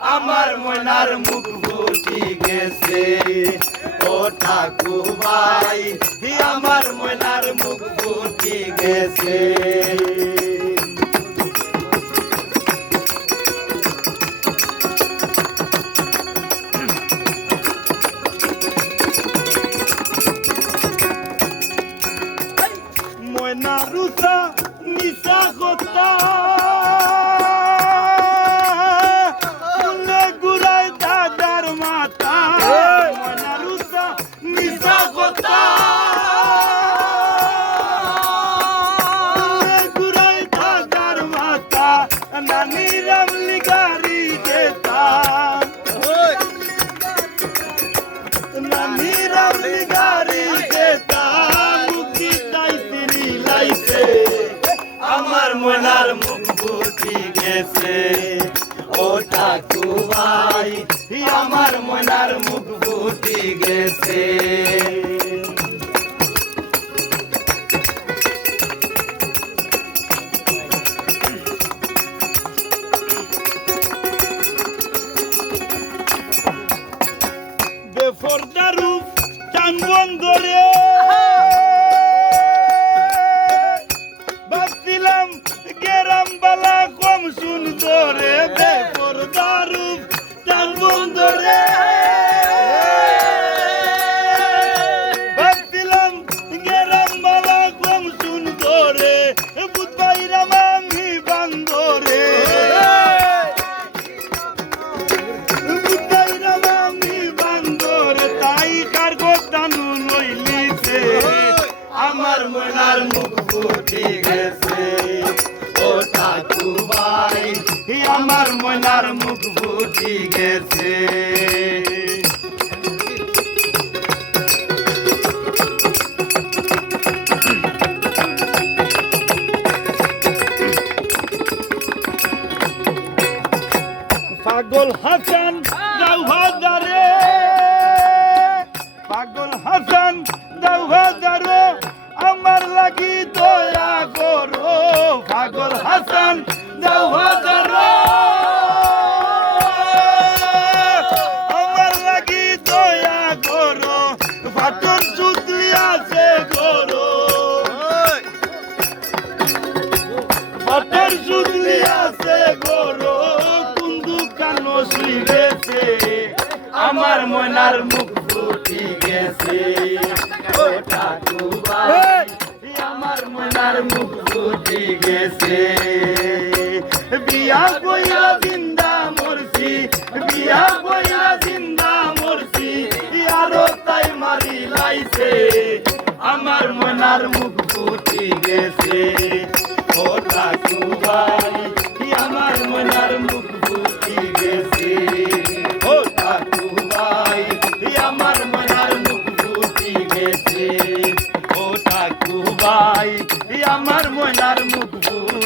আমার ময়নার মুখ ফুটি গেছে ও ঠাকুর ভাই আমার ময়নার মুখ ফুটি গেছে ময়না রুসা নিশা কথা আমার ময়নার মুখ ফুটি গেছে ও ঠাকুর ভাই আমার ময়নার মুখ ফুটি গেছে বেফরদা রূপ টান বন্দরে ভাবছিলাম গেরাম বালা কম সুন্দরে বেফরদা রূপ টান বন্দরে ভাবছিলাম গেরাম বালা কম সুন্দরে বুধবাইরাম আমি বান্দরে আমার ময়নার মুখ ফুটি গেছে ও ঠাকুর ভাই আমার ময়নার মুখ ফুটি গেছে পাগল হাসান দাউহাদারে পাগল হাসান দাউহাদারে আমার লাগি দয়া করো পাগল হাসান দাউহাদারে আমার লাগি দয়া করো ফাটর সুতলি আছে করো ফাটর সুতলি আছে করো আমার ময়নার মুখ ফুটি গেছে ও ঠাকুর ভাই আমার ময়নার মুখ ফুটি গেছে বিয়া কইরা জিন্দা মরছি বিয়া কইরা জিন্দা মরছি আরো তাই মারি লাইছে আমার ময়নার মুখ ফুটি গেছে ও ঠাকুর ভাই আমার ময়নার মুখ ফুটি গেছে ও ঠাকুর ভাই আমার ময়নার মুখ ফুটি গেছে ও ঠাকুর ভাই আমার ময়নার মুখ ফুটি